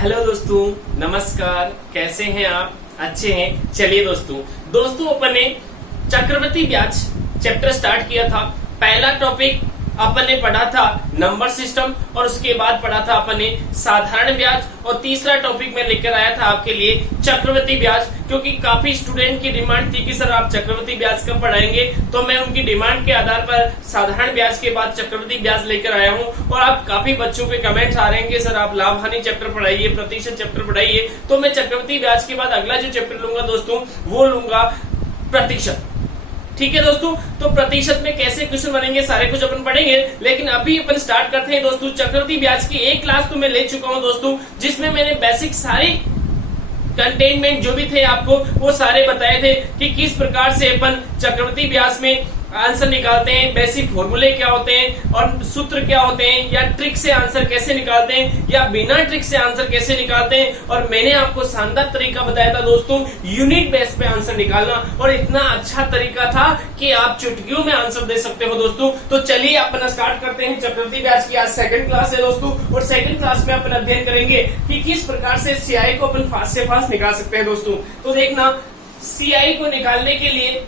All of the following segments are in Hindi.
हेलो दोस्तों, नमस्कार। कैसे हैं आप? अच्छे हैं? चलिए दोस्तों अपन ने चक्रवृद्धि ब्याज चैप्टर स्टार्ट किया था। पहला टॉपिक अपन ने पढ़ा था नंबर सिस्टम और उसके बाद पढ़ा था अपन ने साधारण ब्याज और तीसरा टॉपिक मैं लेकर आया था आपके लिए चक्रवृद्धि ब्याज, क्योंकि काफी स्टूडेंट की डिमांड थी कि सर आप चक्रवृद्धि ब्याज कब पढ़ाएंगे। तो मैं उनकी डिमांड के आधार पर साधारण ब्याज के बाद चक्रवृद्धि ब्याज लेकर आया हूं। और आप काफी बच्चों के कमेंट्स आ रहे हैं कि सर आप लाभ हानि चैप्टर पढ़ाइए, प्रतिशत चैप्टर पढ़ाइए। तो मैं चक्रवृद्धि ब्याज के बाद अगला जो चैप्टर लूंगा दोस्तों वो लूंगा प्रतिशत। ठीक है दोस्तों, तो प्रतिशत में कैसे क्वेश्चन बनेंगे सारे कुछ अपन पढ़ेंगे, लेकिन अभी अपन स्टार्ट करते हैं दोस्तों। चक्रवृद्धि ब्याज की एक क्लास तो मैं ले चुका हूं दोस्तों, जिसमें मैंने बेसिक सारे कंटेनमेंट जो भी थे आपको वो सारे बताए थे कि किस प्रकार से अपन चक्रवृद्धि ब्याज में आंसर निकालते हैं, बेसिक फॉर्मूले क्या होते हैं और सूत्र क्या होते हैं, या ट्रिक से आंसर कैसे निकालते हैं या बिना ट्रिक से आंसर कैसे निकालते हैं। और मैंने आपको शानदार तरीका बताया था दोस्तों यूनिट बेस पे आंसर निकालना, और इतना अच्छा तरीका था कि आप चुटकियों में आंसर दे सकते हो दोस्तों। तो चलिए अपन स्टार्ट करते हैं चक्रवृद्धि ब्याज की। आज सेकंड क्लास है दोस्तों, और सेकंड क्लास में अपन अध्ययन करेंगे कि किस प्रकार से सीआई को अपन फास्ट से फास्ट निकाल सकते हैं दोस्तों। तो देखना, सीआई को निकालने के लिए,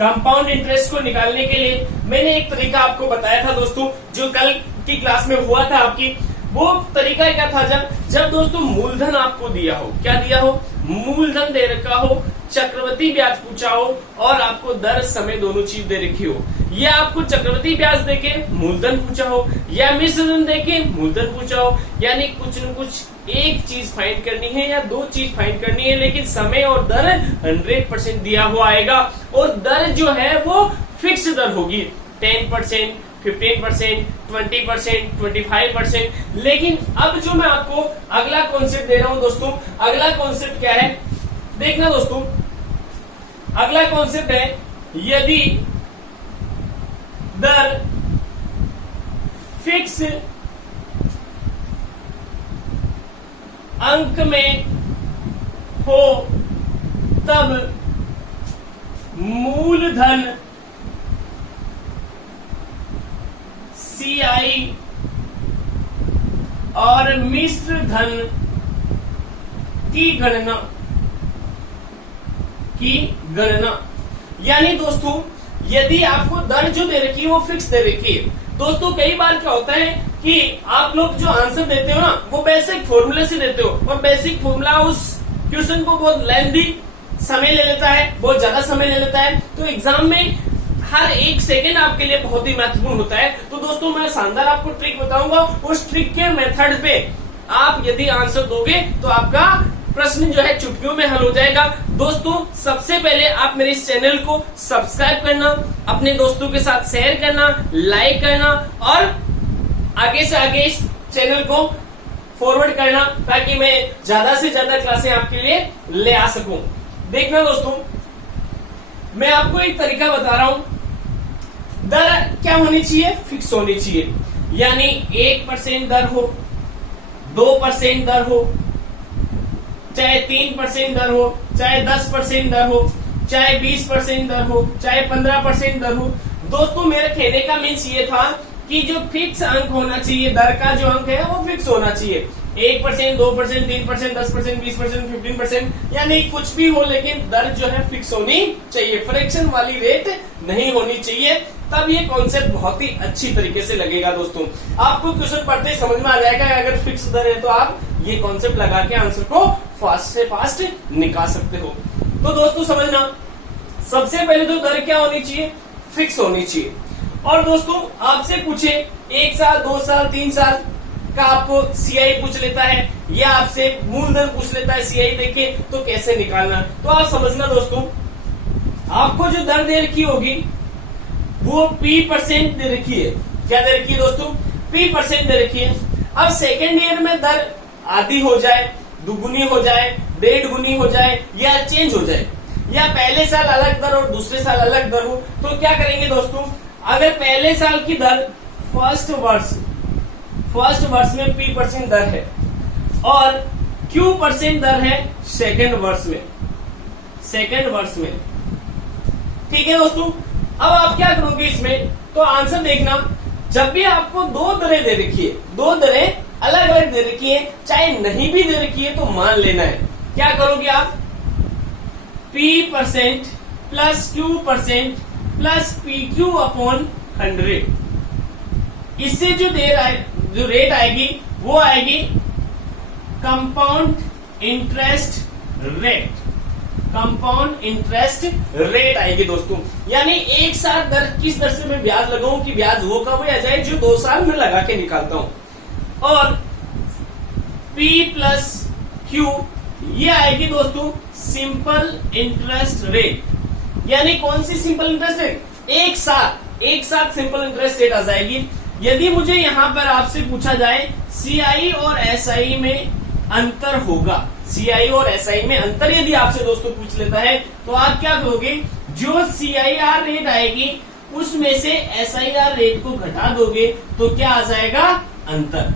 कंपाउंड इंटरेस्ट को निकालने के लिए मैंने एक तरीका आपको बताया था दोस्तों, जो कल की क्लास में हुआ था आपकी। वो तरीका क्या था, जब दोस्तों मूलधन आपको दिया हो, क्या दिया हो, मूलधन दे रखा हो, चक्रवृद्धि ब्याज पूछा हो और आपको दर समय दोनों चीज दे रखी हो, या आपको चक्रवृद्धि ब्याज देके मूलधन पूछा हो या मिश्रधन देके मूलधन पूछा हो, यानी कुछ न कुछ एक चीज फाइंड करनी है या दो चीज फाइंड करनी है, लेकिन समय और दर 100% दिया हुआ आएगा। और दर जो है वो फिक्स दर होगी, 10%, 15%, 20%, 25%। लेकिन अब जो मैं आपको अगला कॉन्सेप्ट दे रहा हूं दोस्तों, अगला कॉन्सेप्ट क्या है देखना दोस्तों। अगला कॉन्सेप्ट है, यदि दर फिक्स अंक में हो तब मूलधन सीआई और मिश्र धन की गणना यानी दोस्तों, यदि आपको दर जो दे रखी है वो फिक्स दे रखी है दोस्तों। कई बार क्या होता है कि आप लोग जो आंसर देते हो ना वो बेसिक फॉर्मूले से देते हो, और बेसिक फॉर्मूला उस क्वेश्चन को बहुत लेंथी समय ले लेता है, बहुत ज्यादा समय ले लेता है। तो एग्जाम में हर एक सेकेंड आपके लिए बहुत ही महत्वपूर्ण होता है। तो दोस्तों मैं शानदार आपको ट्रिक बताऊंगा, उस ट्रिक के मेथड पे आप यदि आंसर दोगे तो आपका प्रश्न जो है चुटकियों में हल हो जाएगा। दोस्तों सबसे पहले आप मेरे इस चैनल को सब्सक्राइब करना, अपने दोस्तों के साथ शेयर करना, लाइक करना और आगे से आगे इस चैनल को फॉरवर्ड करना, ताकि मैं ज्यादा से ज्यादा क्लासें आपके लिए ले आ सकूं। देखना दोस्तों, मैं आपको एक तरीका बता रहा हूं। दर क्या होनी चाहिए, फिक्स होनी चाहिए, यानी 1% दर हो, 2% दर हो, चाहे 3% दर हो, चाहे 10% दर हो, चाहे 20% दर हो, चाहे 15% दर हो। दोस्तों मेरे कहने का मीन्स ये था कि जो फिक्स अंक होना चाहिए, दर का जो अंक है वो फिक्स होना चाहिए। 1%, 2%, 3%, 10%, 20%, 15%, यानी कुछ भी हो, लेकिन दर जो है फिक्स होनी चाहिए, फ्रैक्शन वाली रेट नहीं होनी चाहिए। तब ये कॉन्सेप्ट बहुत ही अच्छी तरीके से लगेगा दोस्तों। आपको क्वेश्चन पढ़ते ही समझ में आ जाएगा, अगर फिक्स दर है तो आप ये कॉन्सेप्ट लगा के आंसर को फास्ट से फास्ट निकाल सकते हो। तो दोस्तों समझना, सबसे पहले तो दर क्या होनी चाहिए, फिक्स होनी चाहिए। और दोस्तों आपसे पूछे 1 साल, 2 साल, 3 साल का आपको सीआई पूछ लेता है, या आपसे मूलधन पूछ लेता है सीआई देके, तो कैसे निकालना। तो आप समझना दोस्तों, आपको जो दर दे रखी होगी वो P% दे रखी है। क्या दे रखी है दोस्तों, P% दे रखी है। अब सेकेंड ईयर में दर आधी हो जाए, दुगुनी हो जाए, 1.5 गुनी हो जाए, या चेंज हो जाए, या पहले साल अलग दर और दूसरे साल अलग दर हो, तो क्या करेंगे दोस्तों, अगर पहले साल की दर फर्स्ट वर्ष में P% दर है और Q% दर है सेकेंड वर्ष में, ठीक है दोस्तों। अब आप क्या करोगे इसमें, तो आंसर देखना, जब भी आपको दो दरें दे रखी है, दो दरें अलग अलग दे रखी है, चाहे नहीं भी दे रखी है तो मान लेना है। क्या करोगे आप, P% plus Q% plus PQ upon 100, इससे जो जो रेट आएगी वो आएगी compound interest rate, compound interest rate आएगी दोस्तों। यानी एक साथ दर किस दर से मैं ब्याज लगाऊं कि ब्याज वो कब आ जाए जो 2 साल में लगा के निकालता हूं। और P प्लस Q ये आएगी दोस्तों सिंपल इंटरेस्ट रेट, यानी कौन सी सिंपल इंटरेस्ट रेट, एक साथ सिंपल इंटरेस्ट रेट आ जाएगी। यदि मुझे यहां पर आपसे पूछा जाए CI और SI में अंतर होगा, CI और SI में अंतर यदि आपसे दोस्तों पूछ लेता है तो आप क्या करोगे, जो CIR रेट आएगी उसमें से SIR रेट को घटा दोगे तो क्या आ जाएगा, अंतर।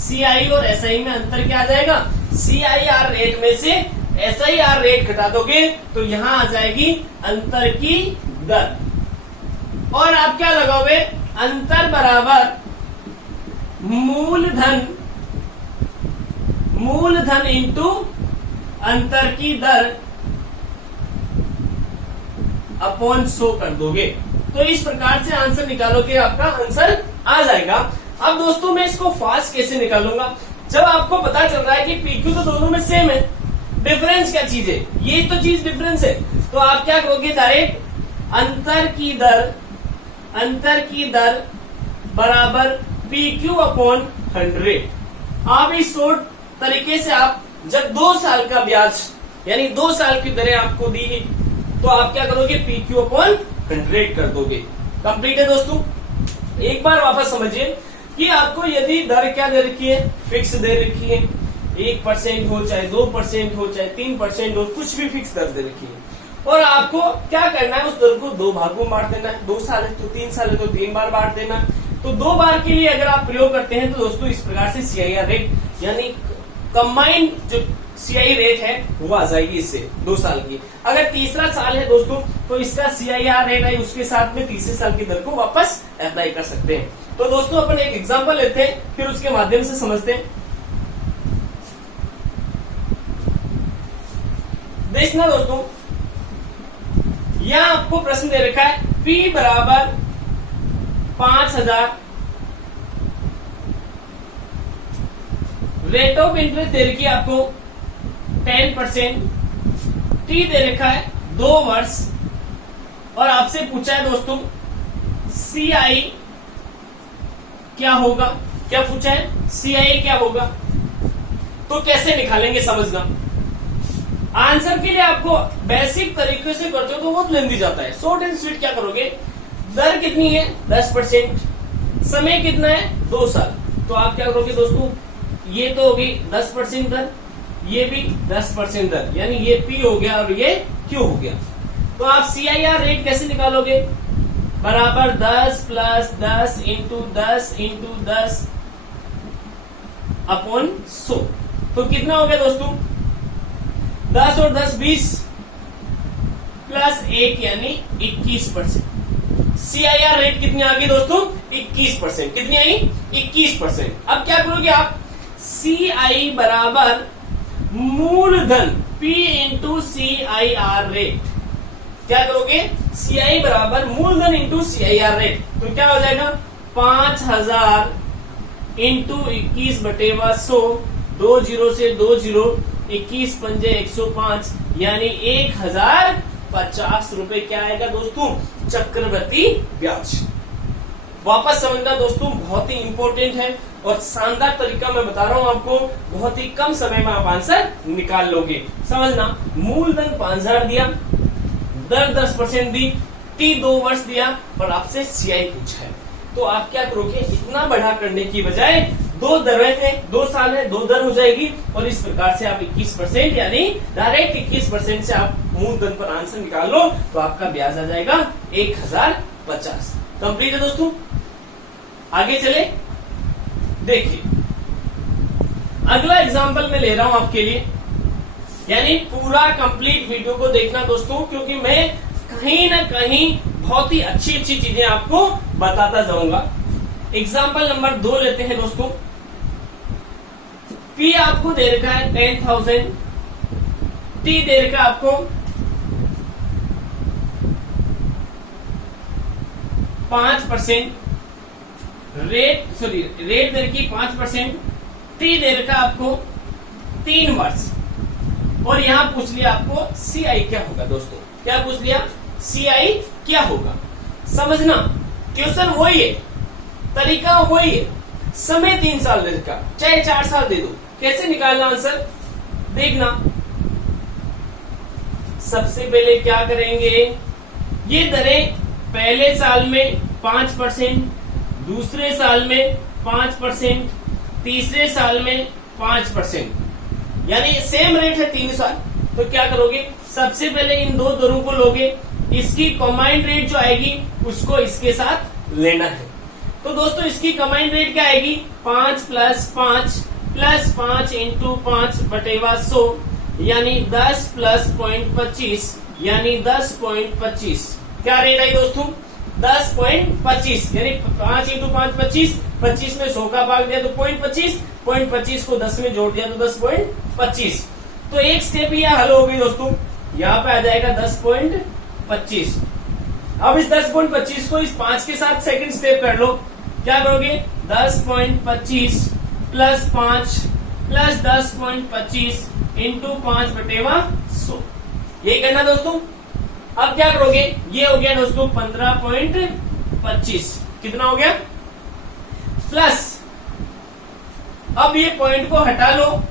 CI और SI में अंतर क्या आ जाएगा, CIR रेट में से SIR रेट घटा दोगे तो यहां आ जाएगी अंतर की दर। और आप क्या लगाओगे, अंतर बराबर मूलधन इंटू अंतर की दर अपॉन 100 कर दोगे। तो इस प्रकार से आंसर निकालोगे, आपका आंसर आ जाएगा। अब दोस्तों मैं इसको फास्ट कैसे निकालूंगा, जब आपको पता चल रहा है कि PQ तो दोनों में सेम है, डिफरेंस क्या चीज है, ये तो चीज डिफरेंस है, तो आप क्या करोगे, डायरेक्ट अंतर की दर बराबर PQ अपॉन 100। आप इस शॉर्ट तरीके से आप जब 2 साल का ब्याज यानी 2 साल की दरें आपको दी है तो आप क्या करोगे, PQ अपॉन 100 कर दोगे। कंप्लीट है दोस्तों। एक बार वापस समझिए कि आपको यदि दर क्या दे रखी है, फिक्स दे रखी है, 1% हो चाहे 2% हो चाहे 3% हो, कुछ भी फिक्स दर दे रखी है और आपको क्या करना है, उस दर को 2 भागों में बांट देना है। 2 साल है तो 3 साल है तो 3 बार बांट देना। तो 2 बार के लिए अगर आप प्रयोग करते हैं तो दोस्तों इस प्रकार से CIR रेट यानी कंबाइंड जो CI रेट है वो आ जाएगी इससे 2 साल की। अगर तीसरा साल है दोस्तों तो इसका CIR रेट है, उसके साथ में तीसरे साल की दर को वापस अप्लाई कर सकते हैं। तो दोस्तों अपन एक एग्जांपल लेते हैं, फिर उसके माध्यम से समझते हैं। देखना दोस्तों, यहां आपको प्रश्न दे रखा है P बराबर 5000, रेट ऑफ इंटरेस्ट दे रखी है आपको 10%, T दे रखा है 2 वर्ष और आपसे पूछा है दोस्तों CI क्या होगा। क्या पूछा है, CI क्या होगा, तो कैसे निकालेंगे समझना। आंसर के लिए आपको बेसिक तरीके से करते हो तो बहुत लेंदी जाता है। शॉर्ट एंड स्वीट क्या करोगे, दर कितनी है 10%, समय कितना है 2 साल, तो आप क्या करोगे दोस्तों, ये तो होगी 10% दर, ये भी 10% दर, यानी ये P हो गया और ये Q हो गया। तो आप CIR रेट कैसे निकालोगे, बराबर 10 प्लस 10 इंटू 10 इंटू 10 अपॉन 100। तो कितना हो गया दोस्तों, 10 और 10 20 प्लस 1 यानी 21%। CIR रेट कितनी आ गई दोस्तों, 21%। कितनी आई, 21%। अब क्या करोगे आप, CI बराबर मूलधन P इंटू CIR रेट। क्या करोगे, CI बराबर मूलधन इंटू CIR रेट, तो क्या हो जाएगा 5000 इंटू 21/100, 2 0 से 2 0, 21 पंजे 105 यानी 1050 रुपए क्या आएगा दोस्तों, चक्रवृद्धि ब्याज। वापस समझना दोस्तों, बहुत ही इंपॉर्टेंट है और शानदार तरीका मैं बता रहा हूं आपको, बहुत ही कम समय में आप आंसर निकाल लोगे। समझना, मूलधन 5000 दिया, दर 10% दी, T 2 वर्ष दिया और आपसे CI पूछा है, तो आप क्या करोगे, इतना बढ़ा करने की बजाय 2 दरें थे, 2 साल है 2 दर हो जाएगी और इस प्रकार से आप 21% यानी डायरेक्ट 21% से आप मूलधन पर आंसर निकाल लो तो आपका ब्याज आ जाएगा 1050। कंप्लीट है दोस्तों। आगे चले, देखिए अगला एग्जांपल मैं ले रहा हूं आपके लिए, यानी पूरा कंप्लीट वीडियो को देखना दोस्तों, क्योंकि मैं कहीं ना कहीं बहुत ही अच्छी अच्छी चीजें आपको बताता जाऊंगा। एग्जांपल नंबर 2 लेते हैं दोस्तों। P आपको दे रखा है 10,000, T दे रखा आपको 5%, रेट दे रखी 5%, T दे रखा आपको 3 वर्ष, और यहां पूछ लिया आपको CI क्या होगा। दोस्तों क्या पूछ लिया, CI क्या होगा। समझना क्वेश्चन वही है, तरीका वही है, समय 3 साल दे रखा, चाहे 4 साल दे दो, कैसे निकालना आंसर देखना। सबसे पहले क्या करेंगे, ये दरें पहले साल में 5%, दूसरे साल में 5%, तीसरे साल में 5%, यानी सेम रेट है 3 साल। तो क्या करोगे, सबसे पहले इन दो दरों को लोगे, इसकी कॉम्बाइंड रेट जो आएगी उसको इसके साथ लेना है। तो दोस्तों इसकी कॉम्बाइंड रेट क्या आएगी, 5 + 5 + 5 × 5 बटेवा 100, यानी 10 + 0.25 यानी 10.25। क्या रेट आई दोस्तों, 10.25, यानी 5 × 5 25, 25 में 100 का भाग दिया तो 0.25, 0.25 को 10 में जोड़ दिया तो 10.25। तो एक स्टेप यह हल हो गई दोस्तों, यहाँ पे आ जाएगा 10.25। अब इस 10.25 को इस 5 के साथ सेकंड स्टेप कर लो, क्या करोगे, 10.25 + 5 + 10.25 × 5 बटेवा 100, यही करना दोस्तों। अब क्या करोगे, ये हो गया दोस्तों 15.25, कितना हो गया, प्लस अब ये पॉइंट को हटा लो,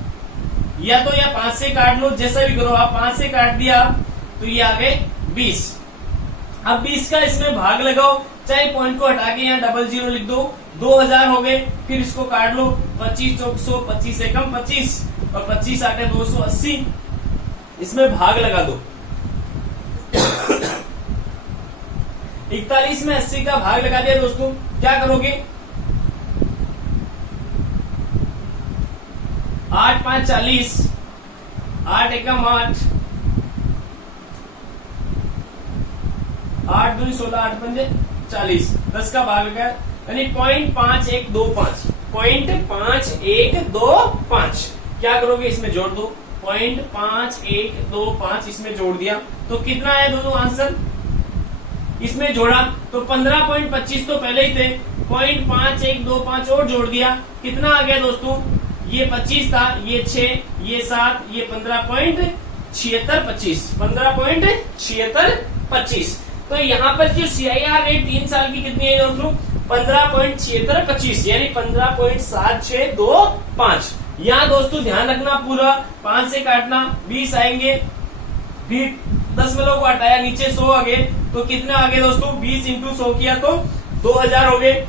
या तो या 5 से काट लो, जैसा भी करो आप, 5 से काट दिया तो ये आ गए 20। अब 20 का इसमें भाग लगाओ, चाहे पॉइंट को हटा के यहाँ 00 लिख दो, 2000 हो गए, फिर इसको काट लो, 25 चौक 100, 25 एकम 25 और 25 आटे 280, इसमें भाग लगा दो। 41 में 80 का भाग लगा दिया दोस्तों, क्या करोगे, 8 × 5 = 40, 8 एकम 8, 8 दूनी 16, 8 पंजे 40, 10 का भाग लगा, यानी 0.5125, 0.5125। क्या करोगे, इसमें जोड़ दो, 0.5125 इसमें जोड़ दिया तो कितना है दोस्तों आंसर, इसमें जोड़ा तो 15.25 तो पहले ही थे, 0.5125 और जोड़ दिया, कितना आ गया दोस्तों, ये 25 था, ये 6, ये 7, ये 15.7625, 15.7625। तो यहाँ पर जो CIR रेट 3 साल की कितनी है दोस्तों, 15.7625, यानी 15.7625। यहाँ दोस्तों ध्यान रखना पूरा, 5 से काटना 20 आएंगे, फिर 10 को हटाया, नीचे 100 आ गए, तो कितना आ गए दोस्तों, 20 × 100 किया तो 2000 हो गए।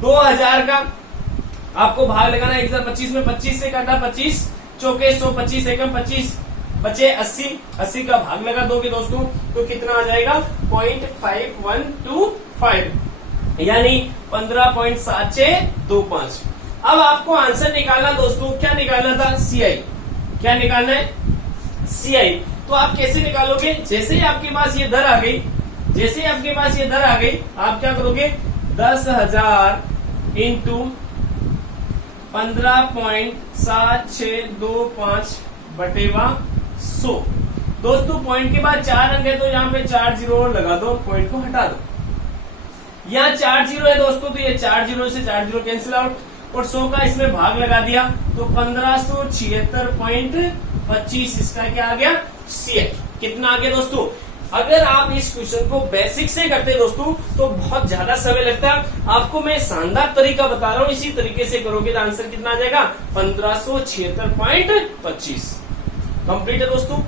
2000 का आपको भाग लगाना, 1025 में 25 से काटा 25 चौके 100, 25 एकम 25 बचे 80, 80 का भाग लगा दोगे दोस्तों तो कितना आ जाएगा, 0.5125, यानी 15.7625। अब आपको आंसर निकालना दोस्तों, क्या निकालना था, CI, क्या निकालना है, CI। तो आप कैसे निकालोगे, जैसे ही आपके पास ये दर आ गई, जैसे ही आपके पास ये दर आ गई, आप क्या करोगे, 10,000 × 15.7625 बटेवा 100। दोस्तों पॉइंट के बाद 4 अंक है तो यहाँ पे 4 जीरो और लगा दो, पॉइंट को हटा दो। यहाँ 4 जीरो है दोस्तों, तो ये 4 जीरो से 4 जीरो कैंसिल आउट, और 100 का इसमें भाग लगा दिया तो 1576.25 इसका क्या आ गया, CI। कितना आ गया दोस्तों, अगर आप इस क्वेश्चन को बेसिक से करते हैं दोस्तों तो बहुत ज्यादा समय लगता है, आपको मैं शानदार तरीका बता रहा हूँ, इसी तरीके से करोगे तो आंसर कितना आ जाएगा, 1576.25। कंप्लीट है दोस्तों,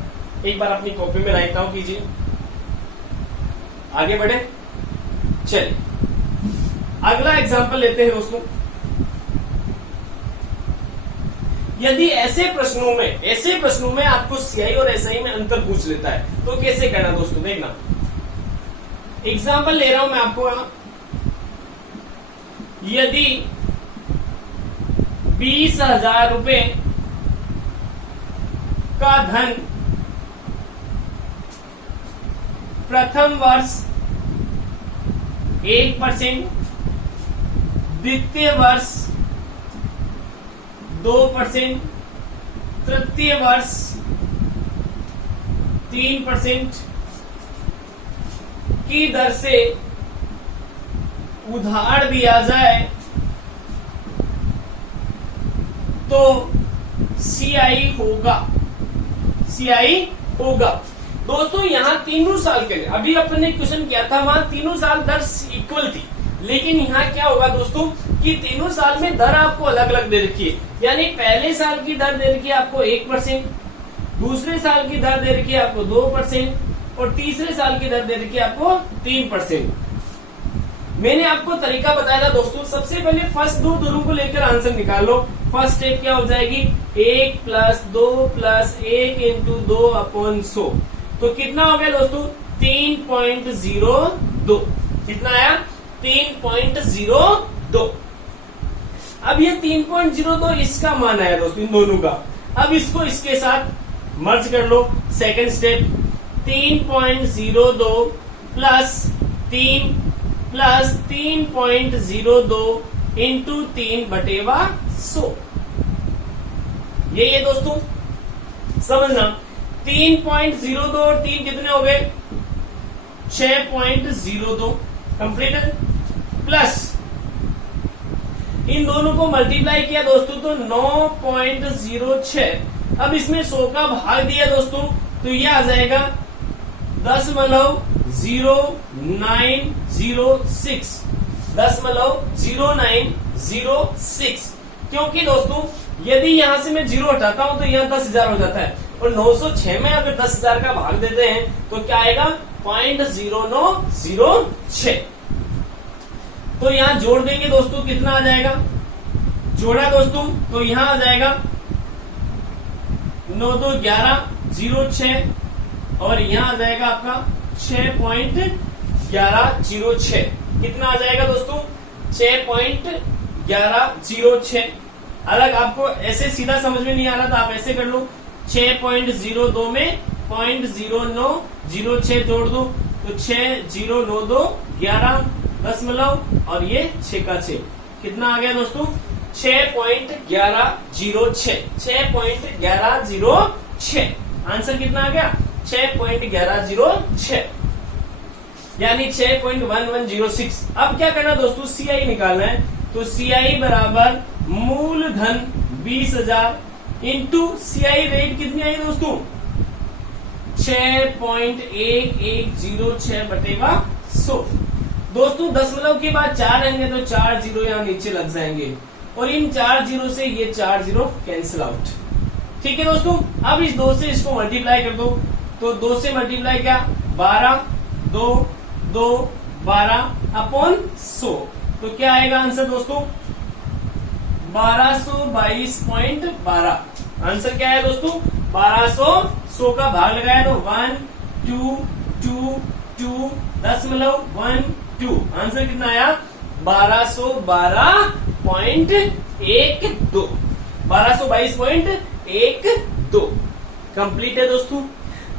एक बार अपनी कॉपी में राइट डाउन कीजिए, आगे बढ़े। चलिए अगला एग्जांपल लेते हैं दोस्तों। यदि ऐसे प्रश्नों में आपको CI और SI में अंतर पूछ लेता है तो कैसे करना दोस्तों, देखना। एग्जांपल ले रहा हूं मैं आपको, यदि 20,000 रुपए का धन प्रथम वर्ष 1%, द्वितीय वर्ष 2%, तृतीय वर्ष 3% की दर से उधार दिया जाए तो सीआई होगा। दोस्तों यहां तीनों साल के लिए, अभी अपने क्वेश्चन किया था वहां तीनों साल दर इक्वल थी, लेकिन यहाँ क्या होगा दोस्तों कि तीनों साल में दर आपको अलग अलग दे रखी है। यानी पहले साल की दर दे रखी है आपको 1%, दूसरे साल की दर दे रखी है आपको 2% और तीसरे साल की दर दे रखी है आपको 3%। मैंने आपको तरीका बताया था दोस्तों, सबसे पहले फर्स्ट दो दरों को लेकर आंसर निकाल लो। फर्स्ट स्टेप क्या हो जाएगी, 1 + 2 + 1 × 2/100। तो कितना हो गया दोस्तों, 3.02। कितना आया, 3.02। अब ये 3.02 इसका मान आया दोस्तों इन दोनों का। अब इसको इसके साथ मर्ज कर लो। Second step 3.02 + 3 + 3.02 × 3/100। ये दोस्तों समझना, 3.02 और 3 कितने हो गए, 6.02 कंप्लीट, प्लस इन दोनों को मल्टीप्लाई किया दोस्तों तो 9.06। अब इसमें 100 का भाग दिया दोस्तों तो ये आ जाएगा 10.0906, 10.0906। क्योंकि दोस्तों यदि यहां से मैं 0 हटाता हूं तो यहां 10,000 हो जाता है, और 906 में अगर 10,000 का भाग देते हैं तो क्या आएगा, 0.0906। तो यहां जोड़ देंगे दोस्तों, कितना आ जाएगा, जोड़ा दोस्तों तो यहां आ जाएगा 9×2=11, 06 और यहां आ जाएगा आपका 6.1106। कितना आ जाएगा दोस्तों, 6.1106। अलग आपको ऐसे सीधा समझ में नहीं आ रहा था, आप ऐसे कर लो, 6.02 में 0.0906 जोड़ दो तो 6092 11 दशमलव और ये 6 का 6, कितना आ गया दोस्तों, 6.1106। 6.1106 आंसर कितना आ गया, 6.1106 यानी 6.1106। अब क्या करना दोस्तों, सीआई निकालना है। तो सीआई बराबर मूलधन 20,000 इंटू सीआई रेट कितनी आई दोस्तों, 6.1106/100। दोस्तों दशमलव के बाद 4 आएंगे तो 4 जीरो यहाँ नीचे लग जाएंगे और इन 4 जीरो से ये 4 जीरो कैंसिल आउट। ठीक है दोस्तों, अब इस 2 से इसको मल्टीप्लाई कर दो तो 2 से मल्टीप्लाई क्या, 12 2 2 12/100। तो क्या आएगा आंसर दोस्तों, 1222.12। आंसर क्या है दोस्तों, 1200। 100 का भाग लगाया तो 1 2 2 2 .12। आंसर कितना आया, 1212.12। 1222.12 कंप्लीट है दोस्तों।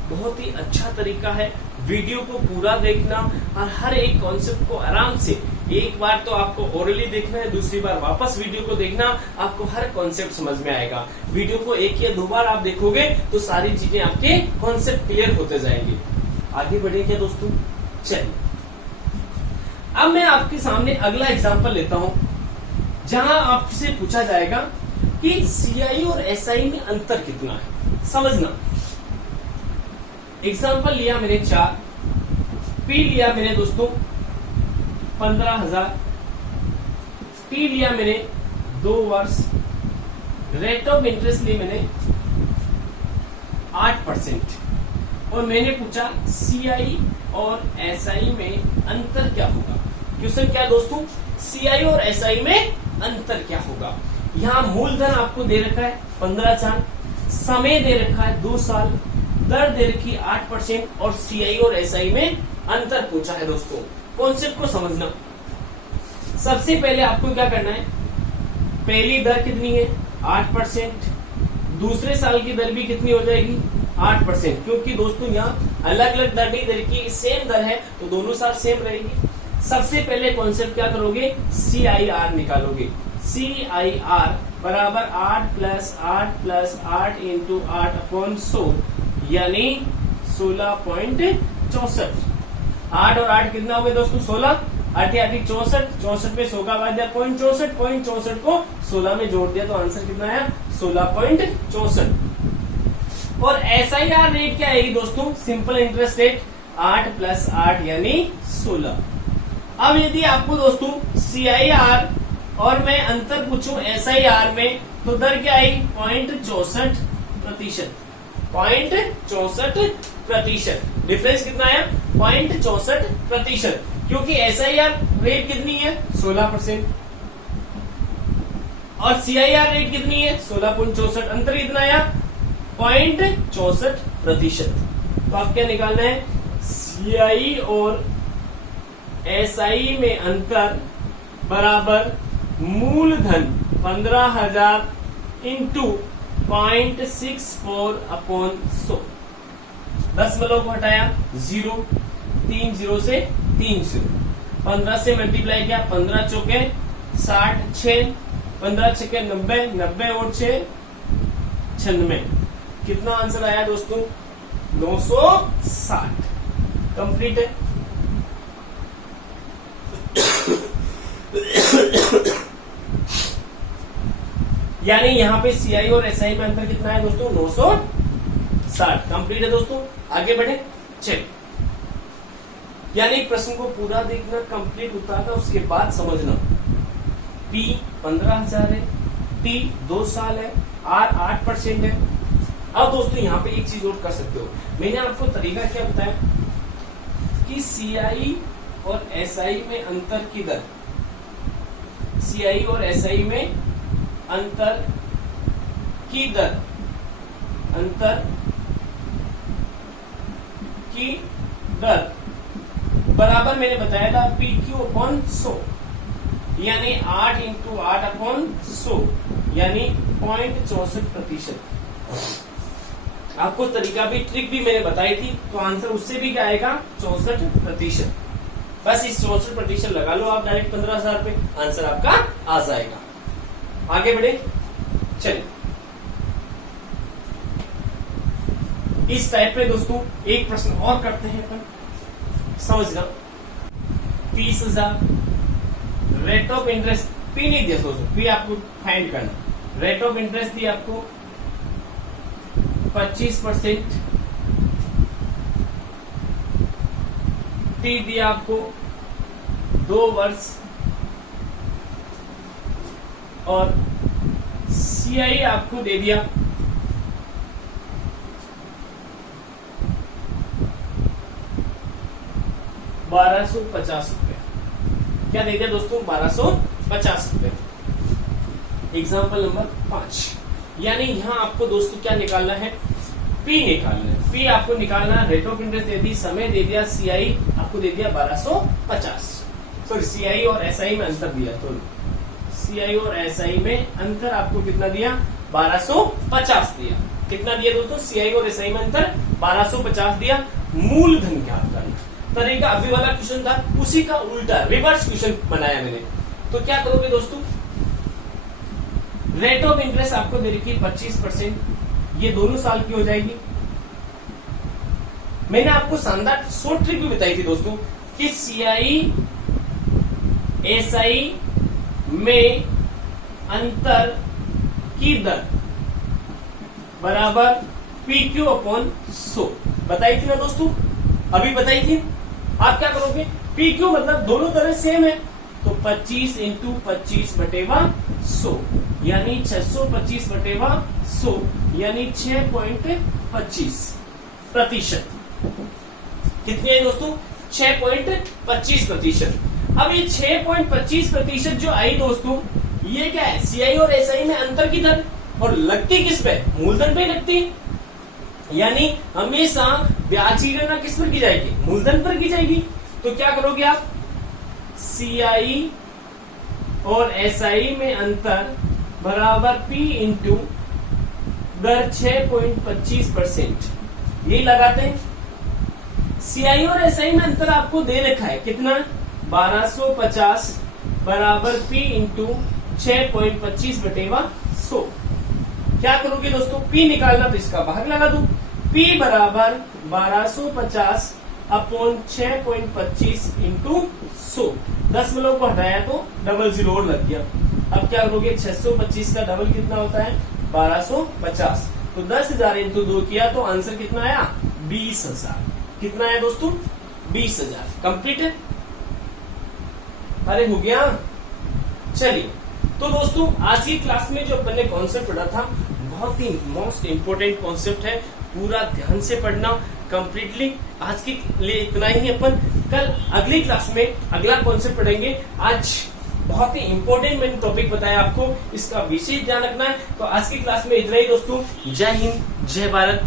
बहुत ही अच्छा तरीका है, वीडियो को पूरा देखना और हर एक कॉन्सेप्ट को आराम से, एक बार तो आपको ओरली देखना है, दूसरी बार वापस वीडियो को देखना, आपको हर कॉन्सेप्ट समझ में आएगा। वीडियो को 1 या 2 बार आप देखोगे तो सारी चीजें आपके कॉन्सेप्ट क्लियर होते जाएंगे। आगे बढ़े क्या दोस्तों, चलिए अब मैं आपके सामने अगला एग्जांपल लेता हूं जहां आपसे पूछा जाएगा कि सीआई और एसआई में अंतर कितना है। समझना, एग्जांपल लिया मैंने 4, पी लिया मैंने दोस्तों 15,000, टी लिया मैंने 2 वर्ष, रेट ऑफ इंटरेस्ट ली मैंने 8% और मैंने पूछा सीआई और एसआई में अंतर क्या होगा। क्वेश्चन क्या दोस्तों, सीआई और एसआई में अंतर क्या होगा। यहाँ मूलधन आपको दे रखा है 15,000, समय दे रखा है 2 साल, दर दे रखी 8% और सीआई और एसआई में अंतर पूछा है दोस्तों। कॉन्सेप्ट को समझना, सबसे पहले आपको क्या करना है, पहली दर कितनी है 8%, दूसरे साल की दर भी कितनी हो जाएगी 8%, क्योंकि दोस्तों यहाँ अलग अलग दर नहीं दे रखी, सेम दर है तो दोनों साल सेम रहेगी। सबसे पहले कॉन्सेप्ट क्या करोगे, CIR निकालोगे। CIR बराबर 8 इंटू 8/100 यानी 16.64। 8 और 8 कितना हो गया दोस्तों 16, 8 8 64, 64 पे 100 का बाद दिया 0.64 को 16 में जोड़ दिया तो आंसर कितना आया 16.64। और SIR रेट क्या आएगी दोस्तों, सिंपल इंटरेस्ट रेट 8 + 8 यानी 16। अब यदि आपको दोस्तों CIR और मैं अंतर पूछूं SIR में तो दर क्या आएगी 0.64%। 0.64%। डिफरेंस कितना आया 0.64%, क्योंकि SIR रेट कितनी है 16% और CIR रेट कितनी है 16.64, अंतर कितना आया 0.64%। तो आप क्या निकालना है, CI और SI में अंतर बराबर मूलधन 15,000 इंटू 0.64/100। 10 वालों को हटाया 0, 3 0 से 3 0, 15 से मल्टीप्लाई किया 15 चौके 60, 6 15 छके 90, 90 और 6 96। कितना आंसर आया दोस्तों 960। कंप्लीट है। यानी यहां पे CI और SI में अंतर कितना है दोस्तों 960। कंप्लीट है दोस्तों, आगे बढ़े चलिए। यानी प्रश्न को पूरा देखना, कंप्लीट उतारना, उसके बाद समझना। P 15,000 है, T 2 साल है, R 8% है। अब दोस्तों यहां पे एक चीज और कर सकते हो, मैंने आपको तरीका क्या बताया कि CI और SI में अंतर की दर, CI और SI में अंतर की दर, अंतर की दर बराबर मैंने बताया था PQ/100 यानी 8 इंटू 8/100 यानी 0.64%। आपको तरीका भी, ट्रिक भी मैंने बताई थी, तो आंसर उससे भी क्या आएगा 64%। बस इस 64% लगा लो आप डायरेक्ट 15,000 पे, आंसर आपका आ जाएगा। आगे बढ़े चलिए। इस टाइप पे दोस्तों एक प्रश्न और करते हैं अपन, समझना। 30,000 रेट ऑफ इंटरेस्ट, पी नहीं दिया दोस्तों, पी आपको फाइंड करना। रेट ऑफ इंटरेस्ट दी आपको 25%, टी दिया आपको 2 वर्ष और CI आपको दे दिया 1250 रुपए। क्या दे दिया दोस्तों 1250 रुपए। Example number 5। यानी यहां आपको दोस्तों क्या निकालना है, P निकालना है। P आपको निकालना है, रेट ऑफ इंटरेस्ट दे दी, समय दे दिया, CI आपको दे दिया 1250। सॉरी CI और SI में अंतर दिया, तो CI और SI में अंतर आपको कितना दिया 1250 दिया। कितना दिया दोस्तों CI और SI में अंतर 1250 दिया। मूलधन ज्ञात करना तरीका अभी वाला क्वेश्चन था, उसी का उल्टा रिवर्स क्वेश्चन बनाया मैंने। तो क्या करोगे दोस्तों, रेट ऑफ इंटरेस्ट आपको दे रखी 25%, ये दोनों साल की हो जाएगी। मैंने आपको शानदार शॉर्ट ट्रिक भी बताई थी दोस्तों कि CI SI में अंतर की दर बराबर PQ/100 बताई थी ना दोस्तों, अभी बताई थी। आप क्या करोगे, PQ मतलब दोनों तरह सेम है, तो 25 इंटू 25/100 यानी 625/100 यानी 6.25%। कितनी है दोस्तों 6.25%। अब ये 6.25% जो आई दोस्तों, ये क्या है CI और SI में अंतर की दर, और लगती किस पे, मूलधन पे लगती। यानी हमेशा ब्याज की गणना किस पर की जाएगी, मूलधन पर की जाएगी। तो क्या करोगे आप, CI और SI में अंतर बराबर P इंटू दर 6.25%, यही लगाते हैं। CI और SI में अंतर आपको दे रखा है कितना 1250 बराबर P इंटू 6.25/100 100। क्या करोगे दोस्तों, P निकालना तो इसका भाग लगा दो। P बराबर 1250 अपॉन 6.25 इंटू 100। 10 को हटाया तो डबल जीरो और लग गया। अब क्या करोगे, 625 का डबल कितना होता है, 1250। तो 10,000 इंटू 2 किया तो आंसर कितना आया, 20,000। कितना आया दोस्तों, 20,000। कंप्लीट है, अरे हो गया। चलिए, तो दोस्तों आज की क्लास में जो अपन ने कॉन्सेप्ट पढ़ा था, बहुत ही मोस्ट इंपोर्टेंट कॉन्सेप्ट है, पूरा ध्यान से पढ़ना कंप्लीटली। आज के लिए इतना ही। अपन कल अगली क्लास में अगला कॉन्सेप्ट पढ़ेंगे। आज बहुत ही इंपॉर्टेंट मैंने टॉपिक बताया आपको, इसका विशेष ध्यान रखना है। तो आज की क्लास में इतना ही दोस्तों। जय हिंद, जय भारत।